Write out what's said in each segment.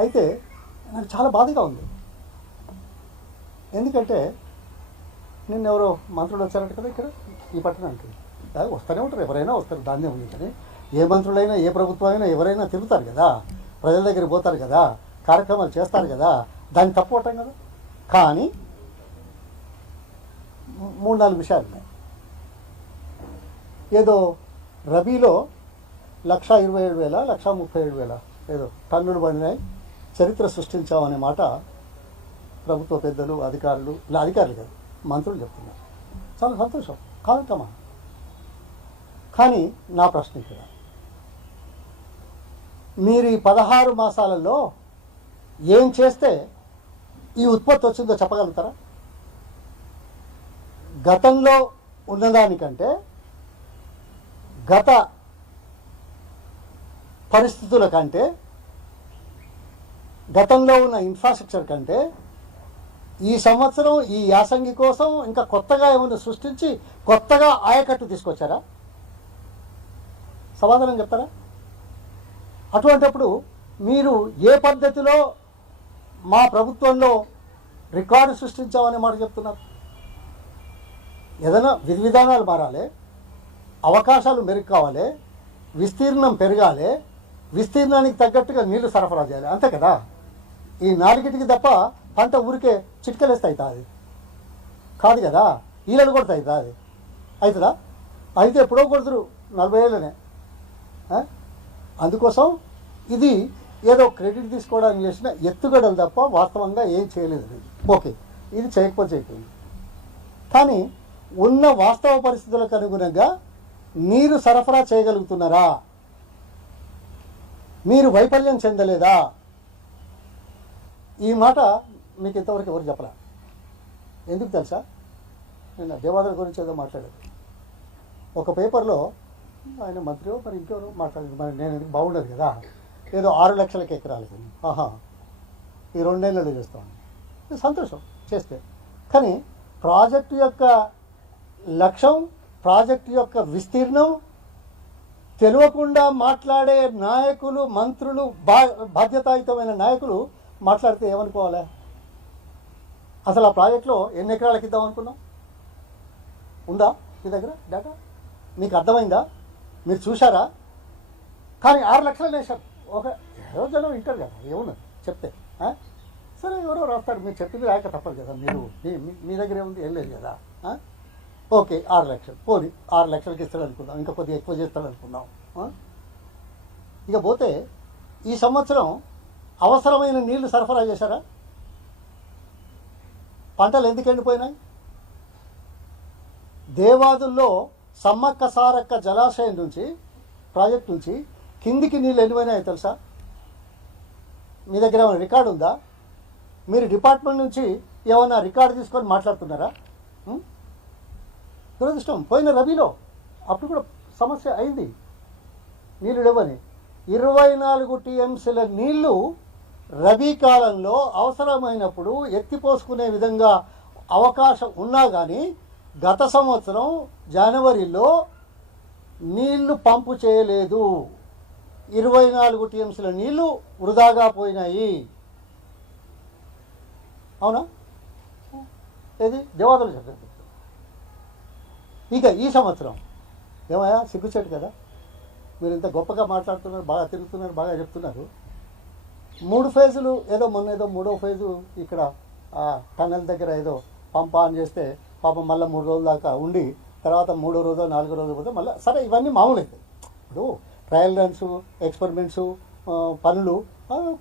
అయితే నాకు చాలా బాధగా ఉంది. ఎందుకంటే నిన్న ఎవరో మంత్రులు వచ్చారంట కదా ఇక్కడ ఈ పట్టణానికి. వస్తూనే ఉంటారు, ఎవరైనా వస్తారు, దాన్నే ఉంది. కానీ ఏ మంత్రులైనా ఏ ప్రభుత్వం అయినా ఎవరైనా తిరుగుతారు కదా, ప్రజల దగ్గరికి పోతారు కదా, కార్యక్రమాలు చేస్తారు కదా, దాన్ని తప్పుకోవటం కదా. కానీ 3-4 విషయాలు ఉన్నాయి. ఏదో రబీలో 1,27,000 1,37,000 ఏదో టన్నులు పడినాయి, చరిత్ర సృష్టించామనే మాట ప్రభుత్వ పెద్దలు అధికారులు కాదు మంత్రులు చెప్తున్నారు. చాలా సంతోషం కాదమ్మా. కానీ నా ప్రశ్న ఇక్కడ, మీరు ఈ 16 మాసాలలో ఏం చేస్తే ఈ ఉత్పత్తి వచ్చిందో చెప్పగలుగుతారా? గతంలో ఉన్నదానికంటే, గత పరిస్థితుల కంటే, గతంలో ఉన్న ఇన్ఫ్రాస్ట్రక్చర్ కంటే ఈ సంవత్సరం ఈ యాసంగి కోసం ఇంకా కొత్తగా ఏమైనా సృష్టించి కొత్తగా ఆయకట్టు తీసుకొచ్చారా? సమాధానం చెప్తారా? అటువంటిప్పుడు మీరు ఏ పద్ధతిలో మా ప్రభుత్వంలో రికార్డు సృష్టించామనే మాట చెప్తున్నారు? ఏదైనా విధి విధానాలు మారాలి, అవకాశాలు మెరుగు కావాలి, విస్తీర్ణం పెరగాలి, విస్తీర్ణానికి తగ్గట్టుగా నీళ్లు సరఫరా చేయాలి, అంతే కదా. ఈ 4టికి తప్ప పంట ఊరికే చిట్కలేస్తే అవుతుంది కాదు కదా. ఈలలు కొడితే అవుతుంది, అవుతుందా? అయితే ఎప్పుడో కొడుతురు 40 ఏళ్ళనే. అందుకోసం ఇది ఏదో క్రెడిట్ తీసుకోవడానికి చేసిన ఎత్తుగడలు తప్ప వాస్తవంగా ఏం చేయలేదు. ఓకే, ఇది చేయకపోతే అయిపోయింది. కానీ ఉన్న వాస్తవ పరిస్థితులకు అనుగుణంగా నీరు సరఫరా చేయగలుగుతున్నారా? మీరు వైఫల్యం చెందలేదా? ఈ మాట మీకు ఇంతవరకు ఎవరు చెప్పరా? ఎందుకు తెలుసా? నేను దేవాదుల గురించి ఏదో మాట్లాడాను ఒక పేపర్లో. ఆయన మంత్రి మరి ఇంకెవరో మాట్లాడింది, మరి నేను ఎందుకు బాగుండదు కదా. ఏదో 6 లక్షలకి ఎకరాలు, ఈ 2 నెలలు చేస్తాను, సంతోషం చేస్తే. కానీ ప్రాజెక్టు యొక్క లక్ష్యం, ప్రాజెక్టు యొక్క విస్తీర్ణం తెలియకుండా మాట్లాడే నాయకులు, మంత్రులు, బాధ్యతాయుతమైన నాయకులు మాట్లాడితే ఏమనుకోవాలి? అసలు ఆ ప్రాజెక్టులో ఎన్ని ఎకరాలకి ఇద్దాం అనుకున్నాం? ఉందా మీ దగ్గర డేటా? మీకు అర్థమైందా? మీరు చూశారా? కానీ 6 లక్షలు వేశారు. ఒక ఏదో జనం వింటారు కదా, ఏమున్నది చెప్తే. సరే ఎవరో రాస్తాడు, మీరు చెప్పింది రాక తప్పదు కదా. మీరు మీ దగ్గర ఏముంది, ఏం లేదు కదా. ఓకే, 6 లక్షలు పోనీ, 6 లక్షలకి ఇస్తాడు అనుకుందాం, ఇంకా కొద్దిగా ఎక్కువ చేస్తాడు అనుకుందాం. ఇక పోతే ఈ సంవత్సరం అవసరమైన నీళ్లు సరఫరా చేశారా? పంటలు ఎందుకు ఎండిపోయినాయి? దేవాదుల్లో సమ్మక్క సారక్క జలాశయం నుంచి, ప్రాజెక్ట్ నుంచి కిందికి నీళ్ళు ఎండిపోయినాయో తెలుసా? మీ దగ్గర ఏమైనా రికార్డు ఉందా? మీరు డిపార్ట్మెంట్ నుంచి ఏమైనా రికార్డు తీసుకొని మాట్లాడుతున్నారా? దురదృష్టం. పోయిన రబీలో అప్పుడు కూడా సమస్య అయింది, నీళ్ళు లేవని. 24 టీఎంసీల నీళ్లు రబీ కాలంలో అవసరమైనప్పుడు ఎత్తిపోసుకునే విధంగా అవకాశం ఉన్నా కానీ గత సంవత్సరం జనవరిలో నీళ్లు పంపు చేయలేదు. 24 టీఎంసీల నీళ్లు వృధాగా పోయినాయి. అవునా? ఏది దేవాదులు చెప్పండి. ఇక ఈ సంవత్సరం ఏమయ్యా, సిగ్గుచేటు కదా. మీరు ఇంత గొప్పగా మాట్లాడుతున్నారు, బాగా తిరుగుతున్నారు, బాగా చెప్తున్నారు. 3 ఫేజులు ఏదో మొన్న ఏదో 3వ ఫేజు ఇక్కడ టన్నెల్ దగ్గర ఏదో పంప్ ఆన్ చేస్తే పాపం మళ్ళీ 3 రోజుల దాకా ఉండి తర్వాత 3వ రోజు 4వ రోజు పోతే మళ్ళీ సరే ఇవన్నీ మామూలు అవుతాయి. ఇప్పుడు ట్రయల్ రన్స్, ఎక్స్పెరిమెంట్స్, పనులు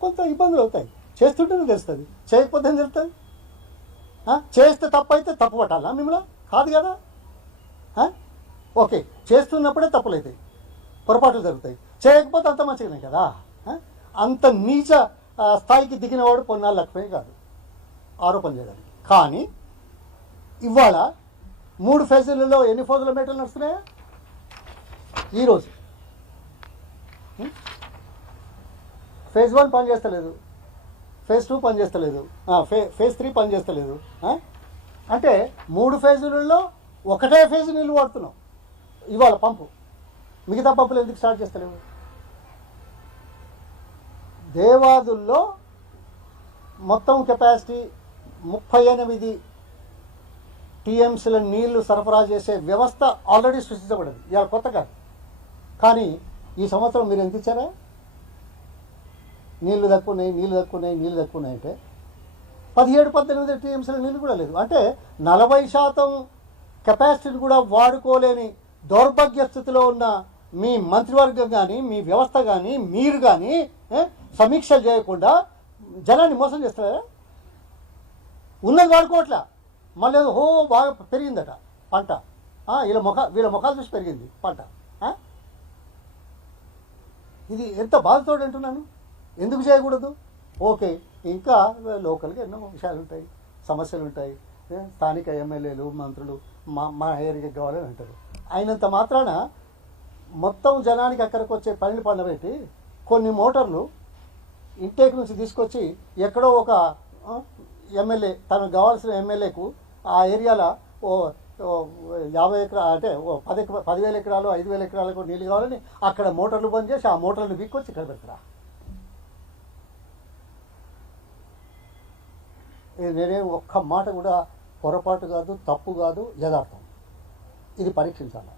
కొంత ఇబ్బందులు అవుతాయి. చేస్తుంటేనే తెలుస్తుంది, చేయకపోతే తెలుస్తుంది. చేస్తే తప్పు అయితే తప్పు పట్టాలా మిమ్మల్ని? కాదు కదా. ఓకే, చేస్తున్నప్పుడే తప్పులు అవుతాయి, పొరపాట్లు జరుగుతాయి. చేయకపోతే అంత మంచిగానే కదా. అంత నీచ స్థాయికి దిగినవాడు పొన్నాళ్ళు లక్ష్మే కాదు ఆరోపణ చేయడానికి. కానీ ఇవాళ 3 ఫేజులలో ఎన్ని ఫోజుల మీటర్లు నడుస్తున్నాయా? ఈరోజు ఫేజ్ 1 పనిచేస్తలేదు, ఫేజ్ 2 పనిచేస్తలేదు, ఫేజ్ 3 పనిచేస్తలేదు. అంటే 3 ఫేజులలో ఒకటే ఫేజ్ నీళ్ళు వాడుతున్నాం ఇవాళ పంపు. మిగతా పంపులు ఎందుకు స్టార్ట్ చేస్తలేవు? దేవాదుల్లో మొత్తం కెపాసిటీ 38 టీఎంసీల నీళ్లు సరఫరా చేసే వ్యవస్థ ఆల్రెడీ సృష్టించబడింది. ఇవాళ కొత్త కాదు. కానీ ఈ సంవత్సరం మీరు ఎంత ఇచ్చారా? నీళ్లు తక్కువ ఉన్నాయి అంటే 17-18 టీఎంసీల నీళ్ళు కూడా లేదు. అంటే 40% కెపాసిటీని కూడా వాడుకోలేని దౌర్భాగ్య స్థితిలో ఉన్న మీ మంత్రివర్గం కానీ, మీ వ్యవస్థ కానీ, మీరు కానీ సమీక్షలు చేయకుండా జనాన్ని మోసం చేస్తారా? ఉన్నది వాడుకోవట్లా. మళ్ళీ బాగా పెరిగిందట పంట, వీళ్ళ ముఖాలు చూసి పెరిగింది పంట. ఇది ఎంత బాధతోడు అంటున్నాను. ఎందుకు చేయకూడదు? ఓకే, ఇంకా లోకల్గా ఎన్నో విషయాలు ఉంటాయి, సమస్యలు ఉంటాయి. స్థానిక ఎమ్మెల్యేలు, మంత్రులు మా ఏరియాకి కావాలని అంటారు. అయినంత మాత్రాన మొత్తం జనానికి అక్కడికి వచ్చే పనిని పండబెట్టి కొన్ని మోటార్లు ఇంటేక్ నుంచి తీసుకొచ్చి ఎక్కడో ఒక ఎమ్మెల్యే, తనకు కావాల్సిన ఎమ్మెల్యేకు ఆ ఏరియాలో 50 ఎకరాలు అంటే 10,000 ఎకరాలు 5,000 ఎకరాలకు నీళ్ళు కావాలని అక్కడ మోటార్లు బంద్ చేసి ఆ మోటార్లను బిక్కొచ్చి ఇక్కడ పెడతారా? నేనేం ఒక్క మాట కూడా పొరపాటు కాదు, తప్పు కాదు, యథార్థం. ఇది పరీక్షించాలి.